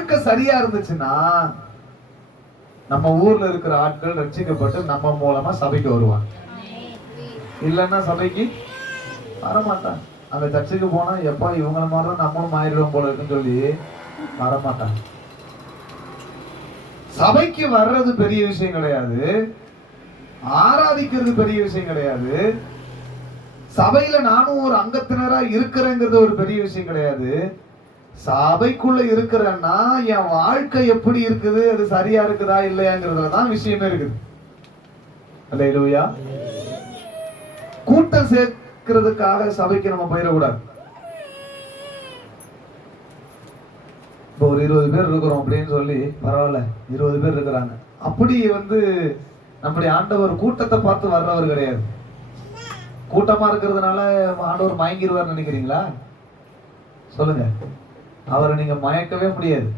வாழ்க்கை சரியா இருந்துச்சுன்னா நம்ம ஊர்ல இருக்கிற ஆட்கள் ரட்சிக்கப்பட்டு நம்ம மூலமா சபைக்கு வருவாங்க. இல்லைன்னா சபைக்கு வரமாட்டாங்க. அந்த சர்ச்சுக்கு போனா எப்பா இவங்கள மாதிரிதான் நம்மளும் ஆயிடுவோம் போல இருக்குன்னு சொல்லி வரமாட்டாங்க. சபைக்கு வர்றது பெரிய விஷயம் கிடையாது, ஆராதிக்கிறது பெரிய விஷயம் கிடையாது, சபையில நானும் ஒரு அங்கத்தினரா இருக்கிறேங்கிறது ஒரு பெரிய விஷயம் கிடையாது. சபைக்குள்ள இருக்கிறேன்னா என் வாழ்க்கை எப்படி இருக்குது, அது சரியா இருக்குதா இல்லையாங்கிறதுலதான் விஷயமே இருக்குது. அல்லேலூயா. கூட்டம் சேர்க்கிறதுக்காக சபைக்கு நம்ம போயிடக்கூடாது. இப்போ ஒரு 20 பேர் இருக்கிறோம் அப்படின்னு சொல்லி பரவாயில்ல 20 பேர் இருக்கிறாங்க அப்படி நம்முடைய ஆண்டவர் கூட்டத்தை பார்த்து வர்றவர் கிடையாது. கூட்டமா இருக்கிறதுனால ஆண்டவர் மயங்கிடுவார் நினைக்கிறீங்களா? சொல்லுங்க. அவரை நீங்க மயக்கவே முடியாது.